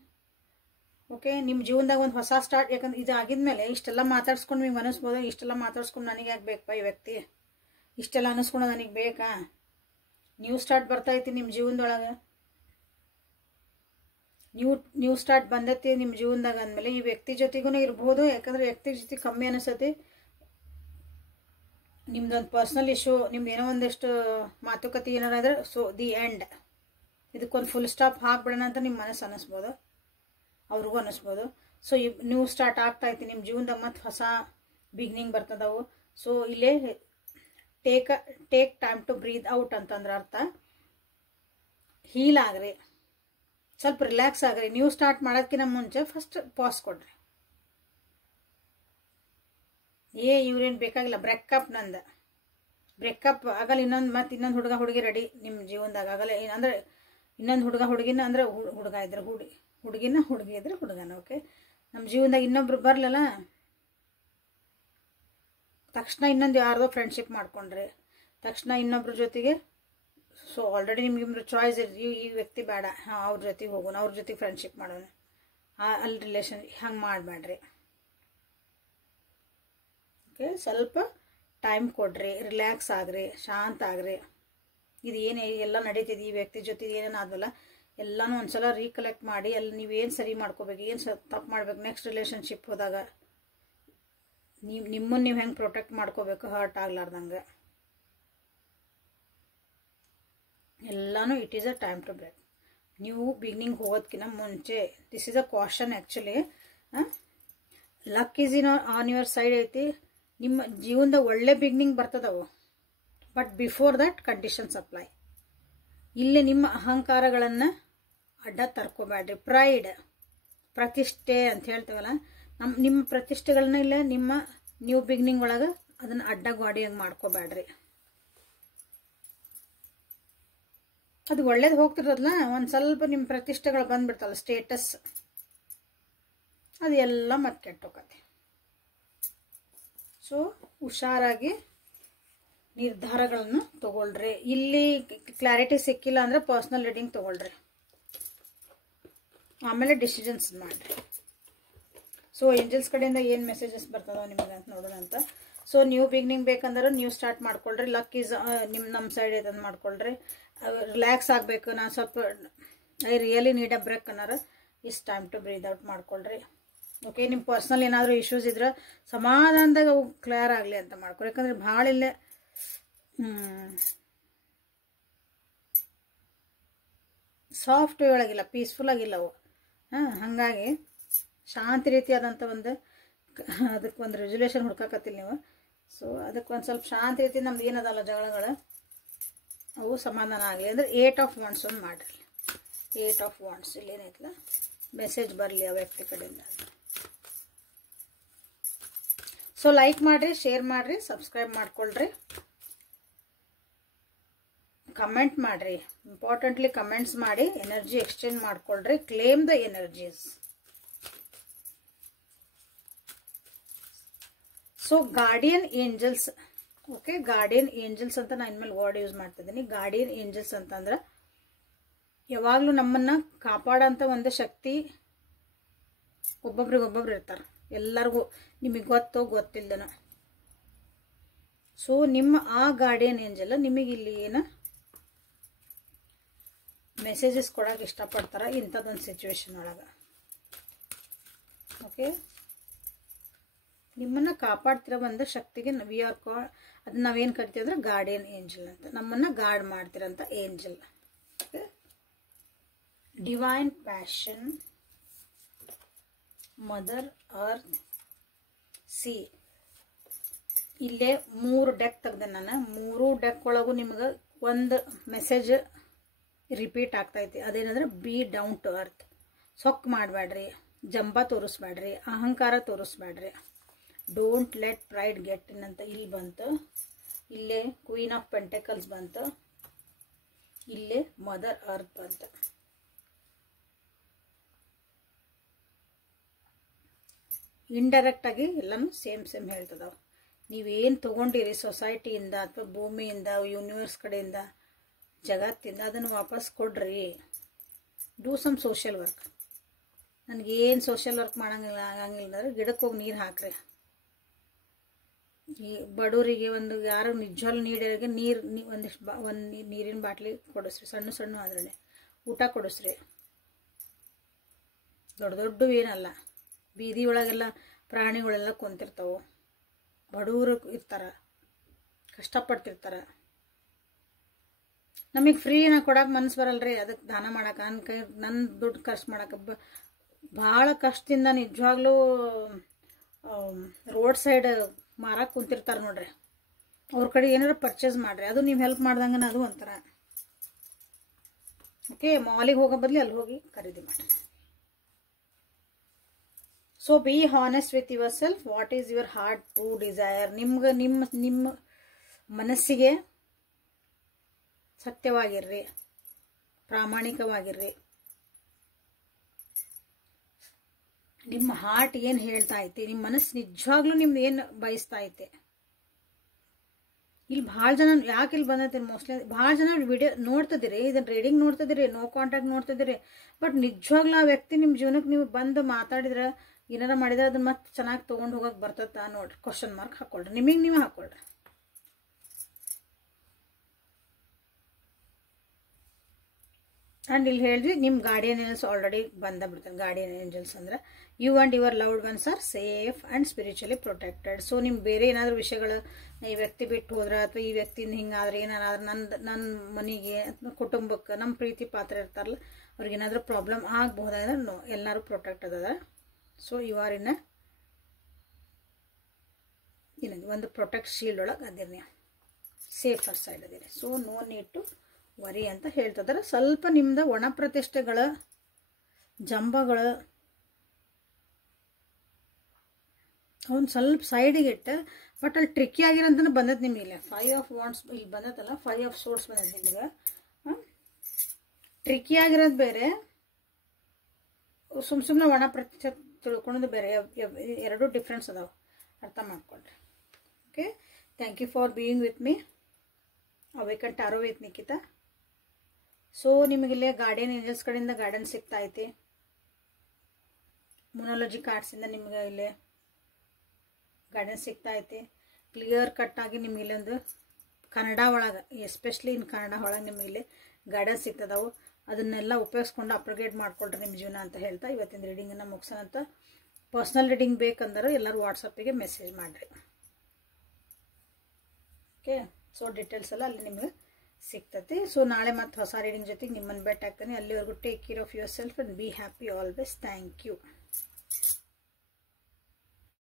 Okay, ನಿಮ್ಮ ಜೀವನದಾಗ ಒಂದು ಹೊಸ ಸ್ಟಾರ್ಟ್. ಯಾಕಂದ್ರೆ ಇದು ಆಗಿದ್ಮೇಲೆ ಇಷ್ಟೆಲ್ಲ ಮಾತಾಡ್ಸ್ಕೊಂಡು ನಿಮ್ಗೆ ಅನಿಸ್ಬೋದು, ಇಷ್ಟೆಲ್ಲ ಮಾತಾಡ್ಸ್ಕೊಂಡು ನನಗೆ ಯಾಕೆ ಬೇಕಪ್ಪ ಈ ವ್ಯಕ್ತಿ, ಇಷ್ಟೆಲ್ಲ ಅನ್ನಿಸ್ಕೊಂಡು ನನಗೆ ಬೇಕಾ. ನ್ಯೂ ಸ್ಟಾರ್ಟ್ ಬರ್ತೈತಿ ನಿಮ್ಮ ಜೀವನದೊಳಗೆ. ನ್ಯೂ ಸ್ಟಾರ್ಟ್ ಬಂದೈತಿ ನಿಮ್ಮ ಜೀವನದಾಗ ಅಂದಮೇಲೆ ಈ ವ್ಯಕ್ತಿ ಜೊತೆಗೂ ಇರ್ಬೋದು. ಯಾಕಂದ್ರೆ ವ್ಯಕ್ತಿ ಜೊತೆ ಕಮ್ಮಿ ಅನಿಸ್ತೈತಿ. ನಿಮ್ದೊಂದು ಪರ್ಸ್ನಲ್ ಇಶ್ಯೂ, ನಿಮ್ದು ಏನೋ ಒಂದಿಷ್ಟು ಮಾತುಕತೆ ಏನಾರ ಇದ್ರೆ ಸೊ ದಿ ಎಂಡ್, ಇದಕ್ಕೊಂದು ಫುಲ್ ಸ್ಟಾಪ್ ಹಾಕ್ಬಿಡೋಣ ಅಂತ ನಿಮ್ಮ ಮನಸ್ಸು ಅನ್ನಿಸ್ಬೋದು, ಅವ್ರಿಗೂ ಅನ್ನಿಸ್ಬೋದು. ಸೊ ನ್ಯೂ ಸ್ಟಾರ್ಟ್ ಆಗ್ತಾಯಿತ್ತು ನಿಮ್ಮ ಜೀವನದಾಗ, ಮತ್ತು ಹೊಸ ಬಿಗಿನಿಂಗ್ ಬರ್ತದವು. ಸೊ ಇಲ್ಲೇ take time to breathe out ಅಂತಂದ್ರೆ ಅರ್ಥ ಹೀಲ್ ಆಗ್ರಿ, ಸ್ವಲ್ಪ ರಿಲ್ಯಾಕ್ಸ್ ಆಗ್ರಿ. ನ್ಯೂ ಸ್ಟಾರ್ಟ್ ಮಾಡೋದಕ್ಕಿಂತ ಮುಂಚೆ ಫಸ್ಟ್ ಪಾಸ್ ಕೊಡ್ರಿ. ಇವ್ರೇನು ಬೇಕಾಗಿಲ್ಲ, ಬ್ರೇಕಪ್ ನಂದು ಬ್ರೇಕಪ್ ಆಗಲ್ಲ. ಇನ್ನೊಂದು ಹುಡುಗ ಹುಡುಗಿ ರೆಡಿ ನಿಮ್ಮ ಜೀವನದಾಗ ಆಗಲ್ಲ. ಅಂದರೆ ಇನ್ನೊಂದು ಹುಡುಗಿನ ಅಂದ್ರೆ ಹುಡುಗ ಇದ್ರೆ ಹುಡುಗಿ ಇದ್ರೆ ಹುಡುಗನ. ಓಕೆ, ನಮ್ಮ ಜೀವನದಾಗ ಇನ್ನೊಬ್ರು ಬರಲಲ್ಲ ತಕ್ಷಣ ಇನ್ನೊಂದು ಯಾರ್ದೋ ಫ್ರೆಂಡ್ಶಿಪ್ ಮಾಡ್ಕೊಂಡ್ರಿ, ತಕ್ಷಣ ಇನ್ನೊಬ್ರ ಜೊತೆಗೆ. ಸೊ ಆಲ್ರೆಡಿ ನಿಮ್ಗೆ ಚಾಯ್ಸ್ ಇರ್ರಿ, ಈ ವ್ಯಕ್ತಿ ಬೇಡ, ಹಾಂ ಅವ್ರ ಜೊತೆಗೆ ಹೋಗೋಣ, ಅವ್ರ ಜೊತೆಗೆ ಫ್ರೆಂಡ್ಶಿಪ್ ಮಾಡೋಣ, ಅಲ್ಲಿ ರಿಲೇಷನ್ ಹಂಗೆ ಮಾಡಬೇಡ್ರಿ. ಓಕೆ, ಸ್ವಲ್ಪ ಟೈಮ್ ಕೊಡ್ರಿ, ರಿಲ್ಯಾಕ್ಸ್ ಆಗ್ರಿ, ಶಾಂತ ಆಗ್ರಿ. ಇದು ಏನು ಎಲ್ಲ ನಡೀತಿದೆ ಈ ವ್ಯಕ್ತಿ ಜೊತೆ ಏನೇನು ಆದ್ವಲ್ಲ ಎಲ್ಲನೂ ಒಂದ್ಸಲ ರೀಕಲೆಕ್ಟ್ ಮಾಡಿ ಅಲ್ಲಿ ನೀವೇನು ಸರಿ ಮಾಡ್ಕೋಬೇಕು, ಏನು ತಪ್ಪು ಮಾಡ್ಬೇಕು. ನೆಕ್ಸ್ಟ್ ರಿಲೇಷನ್ಶಿಪ್ ಹೋದಾಗ ನಿಮ್ಮನ್ನು ನೀವು ಹೆಂಗೆ ಪ್ರೊಟೆಕ್ಟ್ ಮಾಡ್ಕೋಬೇಕು ಹರ್ಟ್ ಆಗ್ಲಾರ್ದಂಗೆ ಎಲ್ಲನೂ. It is a time to break. ನೀವು ಬಿಗಿನಿಂಗ್ ಹೋಗೋದಕ್ಕಿಂತ ಮುಂಚೆ this is a question actually. Luck is on your side ಐತಿ. ನಿಮ್ಮ ಜೀವನದ ಒಳ್ಳೆ ಬಿಗಿನಿಂಗ್ ಬರ್ತದವು. But before that conditions apply. ಇಲ್ಲಿ ನಿಮ್ಮ ಅಹಂಕಾರಗಳನ್ನು ಅಡ್ಡ ತರ್ಕೋಬೇಡ್ರಿ. ಪ್ರೈಡ್, ಪ್ರತಿಷ್ಠೆ ಅಂತ ಹೇಳ್ತೇವಲ್ಲ, ನಿಮ್ಮ ಪ್ರತಿಷ್ಠೆಗಳನ್ನ ಇಲ್ಲ ನಿಮ್ಮ ನ್ಯೂ ಬಿಗಿನಿಂಗ್ ಒಳಗೆ ಅದನ್ನು ಅಡ್ಡ ಗಾಡಿಯಾಗಿ ಮಾಡ್ಕೋಬೇಡ್ರಿ. ಅದು ಒಳ್ಳೇದು ಹೋಗ್ತಿರೋದಲ್ಲ, ಒಂದು ಸ್ವಲ್ಪ ನಿಮ್ಮ ಪ್ರತಿಷ್ಠೆಗಳು ಬಂದ್ಬಿಡ್ತಲ್ಲ, ಸ್ಟೇಟಸ್, ಅದು ಎಲ್ಲ ಮತ್ತೆ ಕೆಟ್ಟೋಗತ್ತೆ. ಸೊ ಹುಷಾರಾಗಿ ನಿರ್ಧಾರಗಳನ್ನು ತಗೊಳ್ರಿ. ಇಲ್ಲಿ ಕ್ಲಾರಿಟಿ ಸಿಕ್ಕಿಲ್ಲ ಅಂದರೆ ಪರ್ಸ್ನಲ್ ರೀಡಿಂಗ್ ತಗೊಳ್ರಿ, ಆಮೇಲೆ ಡಿಸಿಷನ್ಸ್ ಮಾಡಿರಿ. ಸೊ ಏಂಜಲ್ಸ್ ಕಡೆಯಿಂದ ಏನು ಮೆಸೇಜಸ್ ಬರ್ತದೋ ನಿಮಗೆ ಅಂತ ನೋಡೋಣ ಅಂತ. ಸೊ ನ್ಯೂ ಬಿಗಿನಿಂಗ್ ಬೇಕಂದ್ರೆ ನ್ಯೂ ಸ್ಟಾರ್ಟ್ ಮಾಡ್ಕೊಳ್ರಿ. ಲಕ್ ಈಸ್ ನಮ್ಮ ಸೈಡ್ ಇದನ್ನು ಮಾಡ್ಕೊಳ್ರಿ. ರಿಲ್ಯಾಕ್ಸ್ ಆಗಬೇಕು, ನಾನು ಸ್ವಲ್ಪ I really need a break ಅನ್ನೋರು is time to breathe out ಮಾಡ್ಕೊಳ್ರಿ. ಓಕೆ, ನಿಮ್ಮ ಪರ್ಸ್ನಲ್ ಏನಾದರೂ ಇಶ್ಯೂಸ್ ಇದ್ರೆ ಸಮಾಧಾನದಾಗ ಅವು ಕ್ಲಿಯರ್ ಆಗಲಿ ಅಂತ ಮಾಡ್ಕೊಳ್ರಿ. ಯಾಕಂದರೆ ಭಾಳ ಇಲ್ಲೇ ಸಾಫ್ಟ್ ಒಳಗಿಲ್ಲ, ಪೀಸ್ಫುಲ್ ಆಗಿಲ್ಲ ಅವು. ಹಾಗಾಗಿ ಶಾಂತಿ ರೀತಿಯಾದಂಥ ಅದಕ್ಕೊಂದು ರೆಸೊಲ್ಯೂಷನ್ ಹುಡ್ಕಾಕತ್ತಿಲ್ಲ ನೀವು. ಸೊ ಅದಕ್ಕೊಂದು ಸ್ವಲ್ಪ ಶಾಂತಿ ರೀತಿ ನಮ್ದು ಏನದಲ್ಲ ಜಗಳಗಳು ಅವು ಸಮಾಧಾನ ಆಗಲಿ ಅಂದರೆ 8 ಆಫ್ ವಾಂಡ್ಸ್ ಒಂದು ಮಾಡಿರಿ. 8 ಆಫ್ ವಾಂಡ್ಸ್ ಇಲ್ಲೇನೈತಲ್ಲ ಮೆಸೇಜ್ ಬರಲಿ ಆ ವ್ಯಕ್ತಿ ಕಡೆಯಿಂದ. ಸೊ ಲೈಕ್ ಮಾಡಿರಿ, ಶೇರ್ ಮಾಡಿರಿ, ಸಬ್ಸ್ಕ್ರೈಬ್ ಮಾಡ್ಕೊಳ್ರಿ, ಕಮೆಂಟ್ ಮಾಡಿರಿ. ಇಂಪಾರ್ಟೆಂಟ್ಲಿ ಕಮೆಂಟ್ಸ್ ಮಾಡಿ ಎನರ್ಜಿ ಎಕ್ಸ್ಚೇಂಜ್ ಮಾಡ್ಕೊಳ್ರಿ. Claim the energies. So guardian angels. Okay, guardian angels ಅಂತ ನಾನು ಇನ್ಮೇಲೆ ವರ್ಡ್ ಯೂಸ್ ಮಾಡ್ತಿದ್ದೀನಿ. ಗಾರ್ಡಿಯನ್ ಏಂಜಲ್ಸ್ ಅಂತಂದ್ರೆ ಯಾವಾಗಲೂ ನಮ್ಮನ್ನು ಕಾಪಾಡೋಂಥ ಒಂದು ಶಕ್ತಿ ಒಬ್ಬೊಬ್ರಿಗೊಬ್ಬೊಬ್ರು ಇರ್ತಾರೆ. ಎಲ್ಲರಿಗೂ ನಿಮಗೆ ಗೊತ್ತೋ ಗೊತ್ತಿಲ್ಲದನ. ಸೊ ನಿಮ್ಮ ಆ ಗಾರ್ಡಿಯನ್ ಏಂಜಲ್ ನಿಮಗೆ ಇಲ್ಲಿ ಏನು ಮೆಸೇಜಸ್ ಕೊಡೋಕೆ ಇಷ್ಟಪಡ್ತಾರೆ ಇಂಥದ್ದೊಂದು ಸಿಚುವೇಶನ್ ಒಳಗೆ. ಓಕೆ, ನಿಮ್ಮನ್ನು ಕಾಪಾಡ್ತಿರೋ ಒಂದು ಶಕ್ತಿಗೆ ವಿ ಆರ್ ಕಾಲ್, ಅದನ್ನ ನಾವೇನು ಕರಿತೀವಿ ಅಂದರೆ ಗಾರ್ಡಿಯನ್ ಏಂಜಲ್ ಅಂತ. ನಮ್ಮನ್ನು ಗಾರ್ಡ್ ಮಾಡ್ತಿರೋಂಥ angel. Okay, divine passion, mother earth, see. ಇಲ್ಲೇ 3 ಡೆಕ್ ತೆಗ್ದೆ ನಾನು. 3 ಡೆಕ್ ಒಳಗೂ ನಿಮ್ಗೆ ಒಂದು ಮೆಸೇಜ್ ರಿಪೀಟ್ ಆಗ್ತೈತಿ. ಅದೇನಂದ್ರೆ ಬಿ ಡೌನ್ ಟು ಅರ್ತ್. ಸೊಕ್ ಮಾಡಬೇಡ್ರಿ, ಜಂಬ ತೋರಿಸ್ಬೇಡ್ರಿ, ಅಹಂಕಾರ ತೋರಿಸ್ಬೇಡ್ರಿ. Don't let pride get in ಅಂತ ಇಲ್ಲಿ ಬಂತು. ಇಲ್ಲೇ ಕ್ವೀನ್ ಆಫ್ ಪೆಂಟೆಕಲ್ಸ್ ಬಂತು. ಇಲ್ಲೇ ಮದರ್ ಅರ್ತ್ ಬಂತು. ಇಂಡೈರೆಕ್ಟ್ ಆಗಿ ಎಲ್ಲನೂ ಸೇಮ್ ಹೇಳ್ತದವ. ನೀವೇನು ತೊಗೊಂಡಿರಿ ಸೊಸೈಟಿಯಿಂದ ಅಥವಾ ಭೂಮಿಯಿಂದ, ಯೂನಿವರ್ಸ್ ಕಡೆಯಿಂದ, ಜಗತ್ತಿಂದ, ಅದನ್ನು ವಾಪಸ್ ಕೊಡ್ರಿ. Do some social work. ನನಗೇನು ಸೋಷಿಯಲ್ ವರ್ಕ್ ಆಗಂಗಿಲ್ಲ ಅಂದ್ರೆ ಗಿಡಕ್ಕೆ ಹೋಗಿ ನೀರು ಹಾಕ್ರಿ. ಈ ಬಡವರಿಗೆ ಒಂದು ಯಾರು ನಿಜವಾಗ್ಲೂ ನೀಡೋರಿಗೆ ಒಂದು ನೀರಿನ ಬಾಟ್ಲಿ ಕೊಡಿಸ್ರಿ. ಸಣ್ಣ ಆದ್ರೆ ಊಟ ಕೊಡಿಸ್ರಿ. ದೊಡ್ಡ ಏನಲ್ಲ. ಬೀದಿ ಒಳಗೆಲ್ಲ ಪ್ರಾಣಿಗಳೆಲ್ಲ ಕುಂತಿರ್ತಾವೆ. ಬಡವರು ಇರ್ತಾರೆ, ಕಷ್ಟಪಡ್ತಿರ್ತಾರೆ. ನಮಗೆ ಫ್ರೀನ ಕೊಡಕ್ಕೆ ಮನಸ್ಸು ಬರಲ್ರಿ. ಅದಕ್ಕೆ ದಾನ ಮಾಡಕ್ಕೆ ನನ್ನ ದುಡ್ಡು ಖರ್ಚು ಮಾಡಕ್ಕೆ ಭಾಳ ಕಷ್ಟದಿಂದ ನಿಜವಾಗ್ಲೂ ರೋಡ್ ಸೈಡ್ ಮಾರಕ್ಕೆ ಕುಂತಿರ್ತಾರೆ ನೋಡ್ರಿ. ಅವ್ರ ಕಡೆ ಏನಾರು ಪರ್ಚೇಸ್ ಮಾಡ್ರಿ. ಅದು ನೀವು ಹೆಲ್ಪ್ ಮಾಡ್ದಂಗೆ ಅದು ಒಂಥರ. ಓಕೆ, ಮಾಲಿಗೆ ಹೋಗೋ ಬದಲು ಅಲ್ಲಿ ಹೋಗಿ ಖರೀದಿ ಮಾಡಿ. So be honest with yourself. What is your heart to desire. ನಿಮ್ಗೆ ನಿಮ್ಮ ಮನಸ್ಸಿಗೆ ಸತ್ಯವಾಗಿರ್ರಿ, ಪ್ರಾಮಾಣಿಕವಾಗಿರ್ರಿ. ನಿಮ್ಮ ಹಾರ್ಟ್ ಏನು ಹೇಳ್ತಾ ಐತಿ, ನಿಮ್ಮ ಮನಸ್ಸು ನಿಜವಾಗ್ಲೂ ನಿಮ್ದು ಏನು ಬಯಸ್ತಾ ಐತೆ. ಇಲ್ಲಿ ಭಾಳ ಜನ ಯಾಕೆ ಇಲ್ಲಿ ಬಂದೈತಿ ಮೋಸ್ಟ್ಲಿ ಭಾಳ ಜನ ವಿಡಿಯೋ ನೋಡ್ತಿದ್ದೀರಿ, ಇದನ್ನ ರೀಡಿಂಗ್ ನೋಡ್ತಿದ್ದೀರಿ, ನೋ ಕಾಂಟ್ಯಾಕ್ಟ್ ನೋಡ್ತಿದ್ದೀರಿ. ಬಟ್ ನಿಜವಾಗ್ಲೂ ಆ ವ್ಯಕ್ತಿ ನಿಮ್ಮ ಜೀವನಕ್ಕೆ ನೀವು ಬಂದು ಮಾತಾಡಿದ್ರೆ ಏನಾರ ಮಾಡಿದ್ರೆ ಅದನ್ನ ಮತ್ತೆ ಚೆನ್ನಾಗಿ ತೊಗೊಂಡು ಹೋಗಕ್ಕೆ ಬರ್ತದ ನೋಡ್ರಿ. ಕ್ವಶನ್ ಮಾರ್ಕ್ ಹಾಕೊಳ್ರಿ, ನಿಮಗೆ ನೀವೇ ಹಾಕೊಳ್ರಿ. ಆ್ಯಂಡ್ ಇಲ್ಲಿ ಹೇಳಿದ್ವಿ ನಿಮ್ಮ ಗಾರ್ಡಿಯನ್ ಏಂಜಲ್ಸ್ ಆಲ್ರೆಡಿ ಬಿಡ್ತಾರೆ. ಗಾರ್ಡಿಯನ್ ಏಂಜಲ್ಸ್ ಅಂದ್ರೆ you and your loved ones are safe and spiritually protected. So ನಿಮ್ಗೆ ಬೇರೆ ಏನಾದರೂ ವಿಷಯಗಳು ಈ ವ್ಯಕ್ತಿ ಬಿಟ್ಟು ಹೋದ್ರೆ ಅಥವಾ ಈ ವ್ಯಕ್ತಿಯಿಂದ ಹಿಂಗಾದ್ರೆ ಏನಾದ್ರೆ ನನ್ನ ಮನೆಗೆ ಕುಟುಂಬಕ್ಕೆ ನಮ್ಮ ಪ್ರೀತಿ ಪಾತ್ರ ಇರ್ತಾರಲ್ಲ ಅವ್ರಿಗೇನಾದರೂ ಪ್ರಾಬ್ಲಮ್ ಆಗಬಹುದಾದ್ರೆ ಎಲ್ಲರೂ ಪ್ರೊಟೆಕ್ಟ್ ಅದ. ಸೊ ಯು ಆರ್ ಇನ್ ಏನದು ಒಂದು ಪ್ರೊಟೆಕ್ಟ್ ಶೀಲ್ಡ್ ಒಳಗೆ ಅದಿರಿ, ಸೇಫರ್ ಸೈಡ್ ಅದಿರಿ. So no need to worry ಅಂತ ಹೇಳ್ತಿದ್ದಾರೆ. ಸ್ವಲ್ಪ ನಿಮ್ದು ಒಣ ಪ್ರತಿಷ್ಠೆಗಳ ಜಂಬಗಳು ಅವನು ಸ್ವಲ್ಪ ಸೈಡಿಗೆ ಇಟ್ಟು, ಬಟ್ ಅಲ್ಲಿ ಟ್ರಿಕ್ಕಿ ಆಗಿರೋಂತ ಬಂದೈತೆ ನಿಮಗೆ. ಇಲ್ಲಿ 5 ಆಫ್ ವಾಂಡ್ಸ್ ಇಲ್ಲಿ ಬಂದತ್ತಲ್ಲ, 5 ಆಫ್ ಸೋರ್ಸ್ ಬಂದೈತೆ ನಿಮಗೆ. ಟ್ರಿಕ್ಕಿ ಆಗಿರೋದು ಬೇರೆ, ಸುಮ್ಮನೆ ಒಣ ಪ್ರತಿಷ್ಠೆ ತಿಳ್ಕೊಳ್ಳೋದು ಬೇರೆ. ಎರಡೂ ಡಿಫ್ರೆನ್ಸ್ ಅದಾವೆ, ಅರ್ಥ ಮಾಡ್ಕೊಳ್ರಿ. Okay, thank you for being with me. Awaken tarot with Nikhita. So ನಿಮಗಿಲ್ಲೇ ಗಾರ್ಡಿಯನ್ ಏಂಜಲ್ಸ್ ಕಡೆಯಿಂದ ಗೈಡೆನ್ಸ್ ಸಿಗ್ತಾ ಐತಿ. ಮೊನಾಲಜಿ ಕಾರ್ಡ್ಸಿಂದ ನಿಮಗೆ ಇಲ್ಲೇ ಗೈಡೆನ್ಸ್ ಸಿಗ್ತಾ ಐತಿ. ಕ್ಲಿಯರ್ ಕಟ್ ಆಗಿ ನಿಮ್ಗೆ ಇಲ್ಲೊಂದು ಕನ್ನಡ ಒಳಗೆ, ಎಸ್ಪೆಷಲಿ ಇನ್ ಕನ್ನಡ ಒಳಗೆ ನಿಮ್ಗೆ ಇಲ್ಲಿ ಗೈಡೆನ್ಸ್ ಸಿಗ್ತದವು. ಅದನ್ನೆಲ್ಲ ಉಪಯೋಗಿಸ್ಕೊಂಡು ಅಪ್ಗ್ರೇಡ್ ಮಾಡ್ಕೊಳ್ರಿ ನಿಮ್ಮ ಜೀವನ ಅಂತ ಹೇಳ್ತಾ ಇವತ್ತಿನ ರೀಡಿಂಗನ್ನು ಮುಗಿಸೋಣಂತ. ಪರ್ಸ್ನಲ್ ರೀಡಿಂಗ್ ಬೇಕಂದ್ರೆ ಎಲ್ಲರೂ ವಾಟ್ಸಪ್ಪಿಗೆ ಮೆಸೇಜ್ ಮಾಡಿರಿ. ಓಕೆ, ಸೊ ಡೀಟೇಲ್ಸ್ ಎಲ್ಲ ಅಲ್ಲಿ ನಿಮಗೆ ಸಿಗ್ತೈತಿ. ಸೊ ನಾಳೆ ಮತ್ತೆ ಹೊಸ ರೀಡಿಂಗ್ ಜೊತೆಗೆ ನಿಮ್ಮನ್ನು ಭೇಟಿ ಆಗ್ತಾನೆ. ಅಲ್ಲಿವರೆಗೂ take care of yourself and be happy always. Thank you.